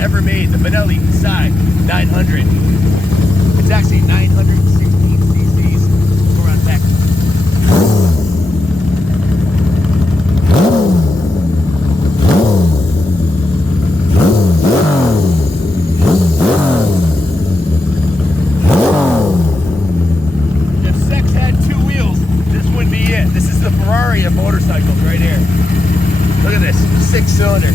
ever made, the Benelli Side 900. It's actually 916 cc's. Go around back. If sex had two wheels, this would be it. This is the Ferrari of motorcycles right here. Look at this, 6-cylinder.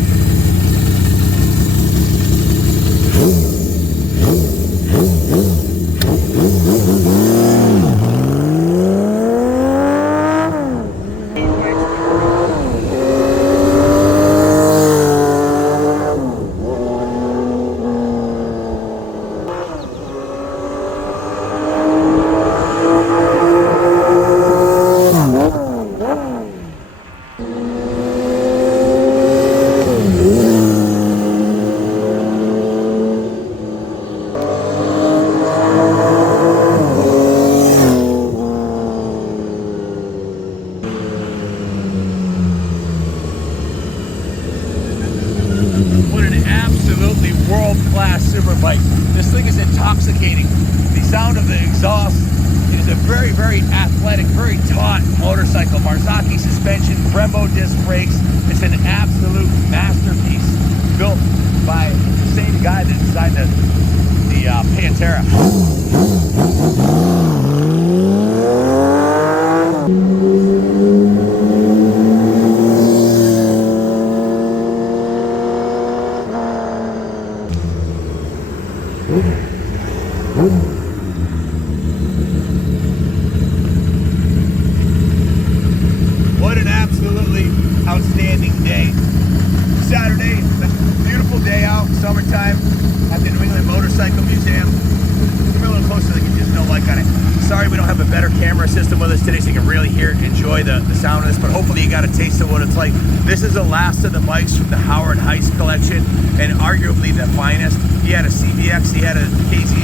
What an absolutely world-class super bike. This thing is intoxicating. The sound of the exhaust. It is a very, very athletic, very taut motorcycle. Marzocchi suspension, Brembo disc brakes. It's an absolute masterpiece built by the same guy that designed the Pantera. What an absolutely outstanding day. Saturday, beautiful day out, summertime, at the New England Motorcycle Museum. Come a little closer so you can just know light on it. Sorry we don't have a better camera system with us today so you can really enjoy the sound of this, but hopefully you got a taste of what it's like. This is the last of the bikes from the Howard Heist collection, and arguably the finest. He had a CBX, he had a KZ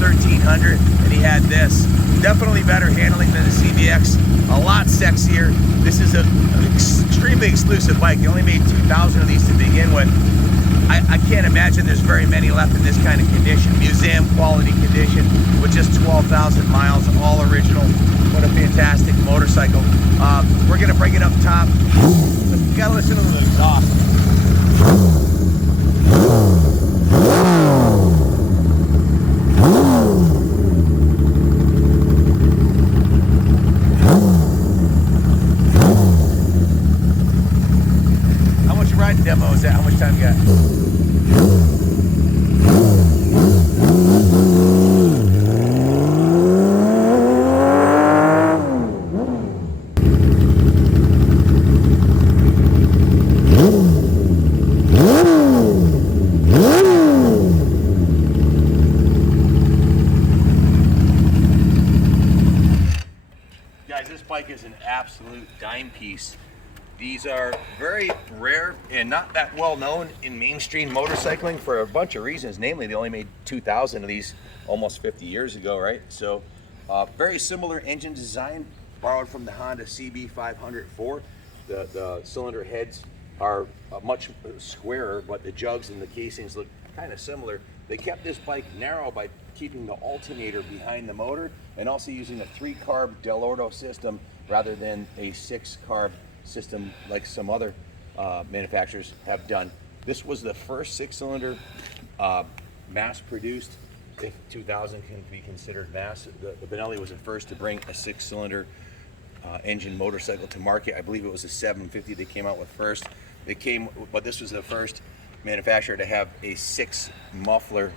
1300, and he had this. Definitely better handling than the CBX, a lot sexier. This is an extremely exclusive bike. They only made 2,000 of these to begin with. I can't imagine there's very many left in this kind of condition. Museum quality condition with just 12,000 miles, all original. What a fantastic motorcycle. We're gonna bring it up top. You gotta listen to the exhaust. How much riding demo is that? How much time you got? Guys, this bike is an absolute dime piece. These are very rare and not that well known in mainstream motorcycling for a bunch of reasons. Namely, they only made 2,000 of these almost 50 years ago, right? So very similar engine design, borrowed from the Honda CB504. The cylinder heads are much squarer, but the jugs and the casings look kind of similar. They kept this bike narrow by keeping the alternator behind the motor and also using a 3-carb Del Ordo system rather than a 6-carb system like some other manufacturers have done. This was the first 6-cylinder mass-produced, if 2000 can be considered mass. The Benelli was the first to bring a 6-cylinder engine motorcycle to market. I believe it was the 750 they came out with first. But this was the first manufacturer to have a 6-muffler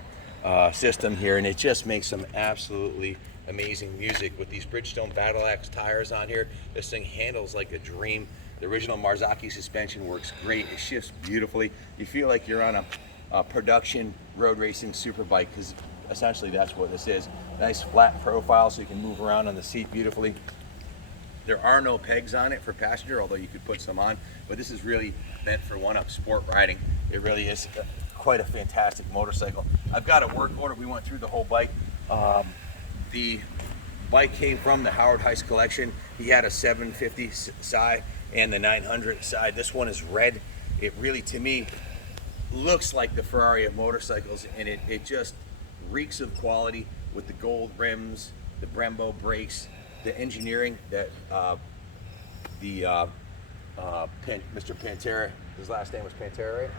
system here, and it just makes some absolutely amazing music with these Bridgestone Battle Axe tires on here. This thing handles like a dream. The original Marzocchi suspension works great. It shifts beautifully. You feel like you're on a production road racing super bike, because essentially that's what this is. Nice flat profile so you can move around on the seat beautifully. There are no pegs on it for passenger, although you could put some on, but this is really meant for one-up sport riding. It really is quite a fantastic motorcycle. I've got a work order. We went through the whole bike. The bike came from the Howard Heist collection. He had a 750 side and the 900 side. This one is red. It really, to me, looks like the Ferrari of motorcycles, and it just reeks of quality with the gold rims, the Brembo brakes, the engineering that Mr. Pantera, his last name was Pantera, right?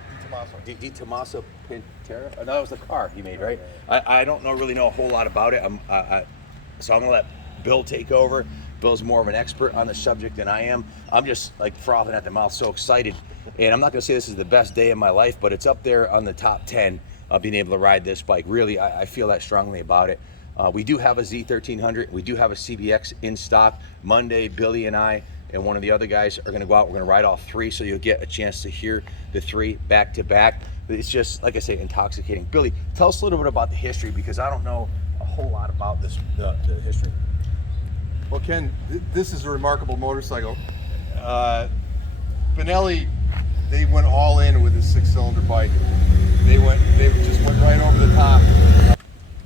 Di Tommaso Pantera. Oh, no, that was the car he made, right? I don't really know a whole lot about it. So I'm gonna let Bill take over. Bill's more of an expert on the subject than I am. I'm just like frothing at the mouth, so excited. And I'm not gonna say this is the best day of my life, but it's up there on the top 10 of being able to ride this bike. Really, I feel that strongly about it. We do have a Z1300. We do have a CBX in stock. Monday, Billy and I and one of the other guys are gonna go out. We're gonna ride all three, so you'll get a chance to hear the three back to back. It's just, like I say, intoxicating. Billy, tell us a little bit about the history, because I don't know a whole lot about this, the history. Well, Ken, this is a remarkable motorcycle. Benelli, they went all in with this 6-cylinder bike. They just went right over the top.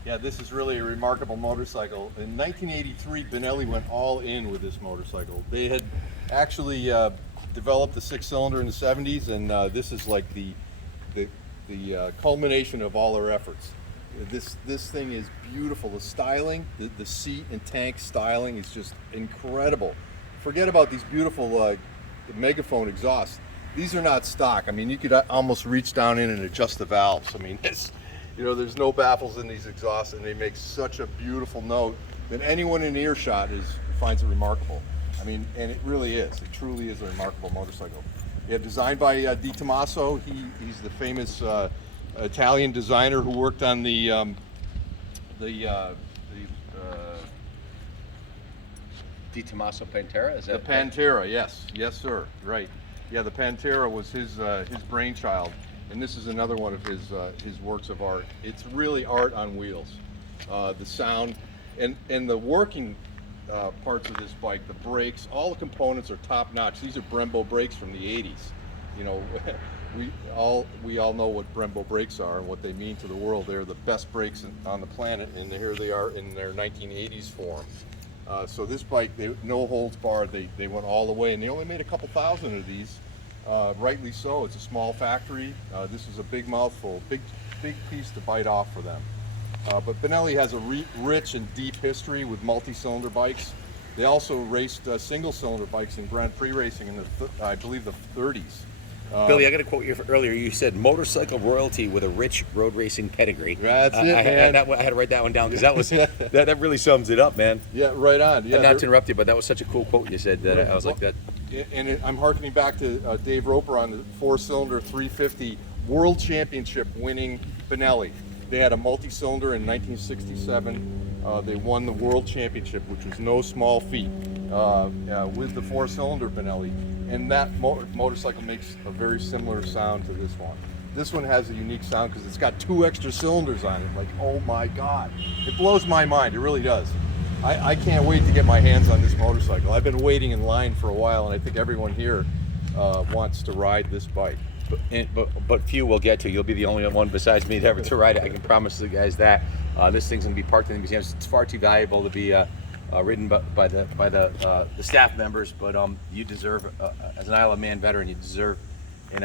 Yeah, this is really a remarkable motorcycle. In 1983, Benelli went all in with this motorcycle. They had actually developed the 6-cylinder in the 70s, and this is like the culmination of all their efforts. This thing is beautiful. The styling, the seat and tank styling is just incredible. Forget about these beautiful megaphone exhausts. These are not stock. I mean, you could almost reach down in and adjust the valves. I mean, there's no baffles in these exhausts, and they make such a beautiful note that anyone in earshot finds it remarkable. I mean, and it really is. It truly is a remarkable motorcycle. Yeah, designed by Di Tommaso. He's the famous Italian designer who worked on the Di Tommaso Pantera, is that the Pantera? Yes, sir. Right. Yeah, the Pantera was his brainchild, and this is another one of his works of art. It's really art on wheels. The sound and the working parts of this bike, the brakes, all the components are top notch. These are Brembo brakes from the 80s. You know, we all know what Brembo brakes are and what they mean to the world. They're the best brakes on the planet, and here they are in their 1980s form. So this bike, no holds barred. They went all the way, and they only made a couple thousand of these. Rightly so. It's a small factory. This is a big mouthful, big piece to bite off for them. But Benelli has a rich and deep history with multi-cylinder bikes. They also raced single-cylinder bikes in Grand Prix racing in I believe the 30s. Billy, I got to quote you earlier. You said motorcycle royalty with a rich road racing pedigree. That's it, man. I had to write that one down, because that was that really sums it up, man. Yeah, right on. Yeah, and not to interrupt you, but that was such a cool quote you said that I was like that. And I'm harkening back to Dave Roper on the 4-cylinder 350 World Championship winning Benelli. They had a multi-cylinder in 1967. They won the World Championship, which was no small feat, with the 4-cylinder Benelli. And that motorcycle makes a very similar sound to this one. This one has a unique sound because it's got 2 extra cylinders on it. Like, oh my God. It blows my mind, it really does. I can't wait to get my hands on this motorcycle. I've been waiting in line for a while, and I think everyone here wants to ride this bike. But few will get to. You'll be the only one besides me to ride it. I can promise the guys that. This thing's gonna be parked in the museum. It's far too valuable to be ridden by the staff members. But you deserve, as an Isle of Man veteran, you deserve, and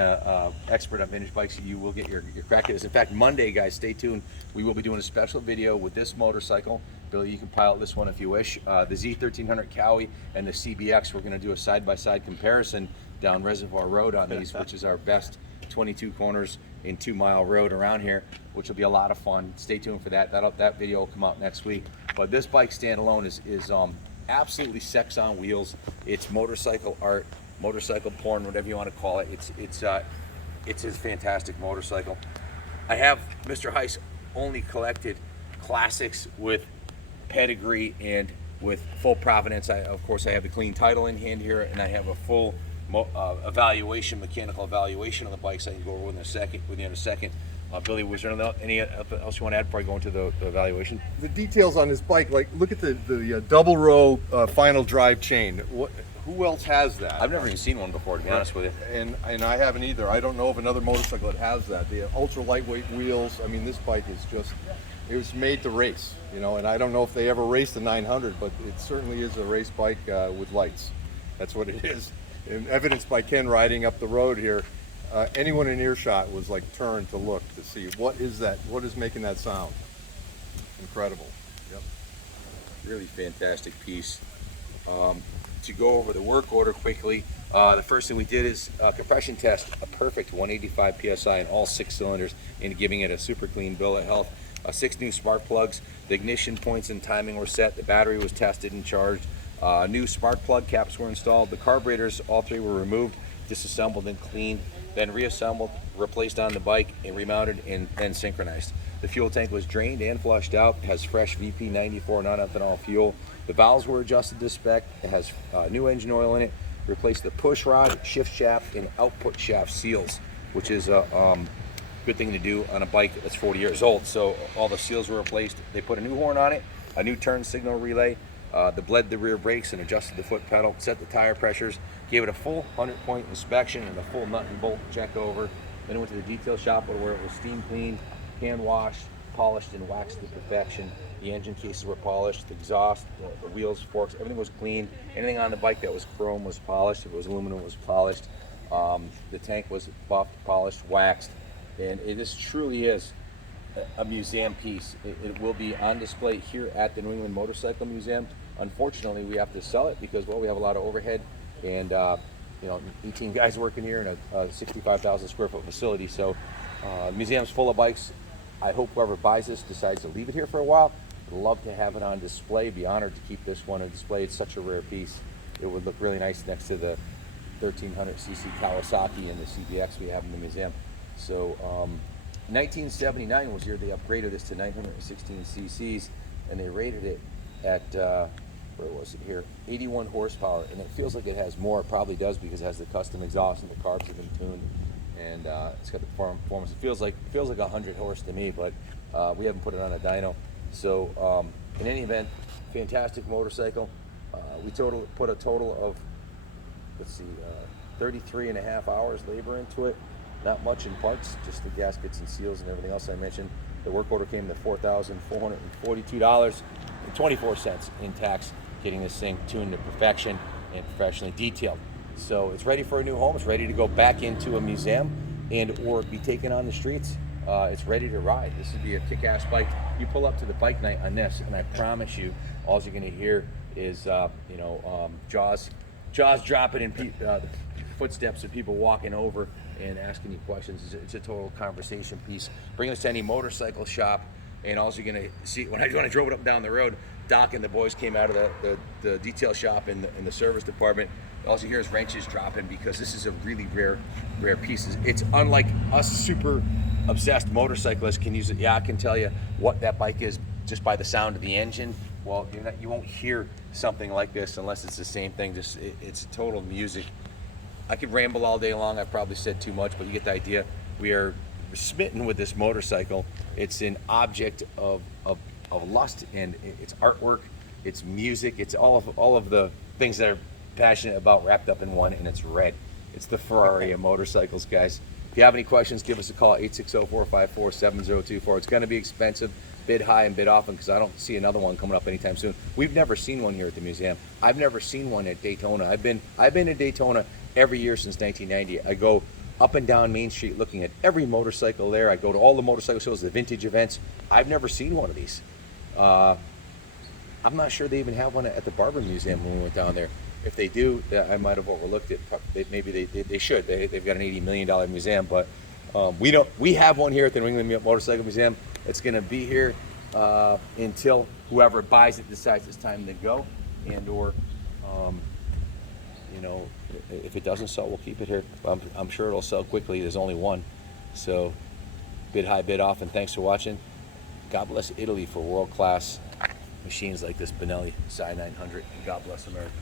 expert on vintage bikes, you will get your crack at this. In fact, Monday, guys, stay tuned. We will be doing a special video with this motorcycle. Billy, you can pilot this one if you wish. The Z1300 Cowie and the CBX, we're going to do a side-by-side comparison down Reservoir Road on these, which is our best 22 corners in 2-mile road around here, which will be a lot of fun. Stay tuned for that. That video will come out next week. But this bike standalone is absolutely sex on wheels. It's motorcycle art, motorcycle porn, whatever you want to call it. It's a fantastic motorcycle. I have Mr. Heiss only collected classics with pedigree and with full provenance. Of course, I have the clean title in hand here, and I have a full mechanical evaluation of the bikes I can go over within a second. Billy, was there anything else you want to add before I go into the evaluation? The details on this bike, like look at the double row final drive chain. Who else has that? I've never even seen one before, to be honest with you. And I haven't either. I don't know of another motorcycle that has that. The ultra lightweight wheels. I mean, this bike is just, it was made to race, you know. And I don't know if they ever raced a 900, but it certainly is a race bike with lights. That's what it is. And evidenced by Ken riding up the road here. anyone in earshot was like turned to look to see what is that, what is making that sound. Incredible. Yep. Really fantastic piece. To go over the work order quickly, the first thing we did is compression test a perfect 185 psi in all 6 cylinders and giving it a super clean bill of health. 6 new spark plugs, the ignition points and timing were set, the battery was tested and charged, new spark plug caps were installed, the carburetors, all 3 were removed, disassembled and cleaned, then reassembled, replaced on the bike and remounted and then synchronized. The fuel tank was drained and flushed out, it has fresh VP94 non-ethanol fuel. The valves were adjusted to spec, it has new engine oil in it, replaced the push rod, shift shaft, and output shaft seals, which is a good thing to do on a bike that's 40 years old. So all the seals were replaced. They put a new horn on it, a new turn signal relay, they bled the rear brakes and adjusted the foot pedal, set the tire pressures, gave it a full 100-point inspection and a full nut and bolt check over. Then went to the detail shop where it was steam cleaned, hand washed, polished and waxed to perfection. The engine cases were polished, the exhaust, the wheels, forks, everything was clean. Anything on the bike that was chrome was polished. If it was aluminum, it was polished. The tank was buffed, polished, waxed, and this truly is a museum piece. It will be on display here at the New England Motorcycle Museum. Unfortunately, we have to sell it because, well, we have a lot of overhead and 18 guys working here in a 65,000 square foot facility. So museum's full of bikes. I hope whoever buys this decides to leave it here for a while. I'd love to have it on display. Be honored to keep this one on display. It's such a rare piece. It would look really nice next to the 1300cc Kawasaki and the CBX we have in the museum. So 1979 was the year they upgraded this to 916 cc's, and they rated it at where was it here? 81 horsepower, and it feels like it has more. It probably does because it has the custom exhaust and the carbs have been tuned, and it's got the performance. It feels like 100 horse to me, but we haven't put it on a dyno. So in any event, fantastic motorcycle. We put a total of 33 and a half hours labor into it. Not much in parts, just the gaskets and seals and everything else I mentioned. The work order came to $4,442.24 in tax, getting this thing tuned to perfection and professionally detailed. So it's ready for a new home. It's ready to go back into a museum and or be taken on the streets. It's ready to ride. This would be a kick-ass bike. You pull up to the bike night on this, and I promise you, all you're going to hear is jaws dropping and the footsteps of people walking over and asking you questions. It's a total conversation piece. Bring us to any motorcycle shop, and all you're going to see when I drove it up and down the road, Doc and the boys came out of the detail shop in the service department. All you hear is wrenches dropping because this is a really rare piece. It's unlike us super obsessed motorcyclists can use it. Yeah, I can tell you what that bike is just by the sound of the engine. Well, you won't hear something like this unless it's the same thing. It's total music. I could ramble all day long. I've probably said too much, but you get the idea. We are smitten with this motorcycle. It's an object of lust, and it's artwork, it's music, it's all of the things that are passionate about wrapped up in one, and it's red. It's the Ferrari of motorcycles, guys. If you have any questions, give us a call, 860-454-7024. It's going to be expensive. Bid high and bid often because I don't see another one coming up anytime soon. We've never seen one here at the museum. I've never seen one at Daytona. I've been to Daytona every year since 1990. I go up and down Main Street looking at every motorcycle there. I go to all the motorcycle shows, the vintage events. I've never seen one of these. I'm not sure they even have one at the Barber Museum when we went down there. If they do, I might have overlooked it. Maybe they should. They've got an $80 million museum, but we don't. We have one here at the New England Motorcycle Museum. It's going to be here until whoever buys it decides it's time to go, and or if it doesn't sell, we'll keep it here. I'm sure it'll sell quickly. There's only one, so bid high, bid off, and thanks for watching. God bless Italy for world-class machines like this Benelli Sci 900, and God bless America.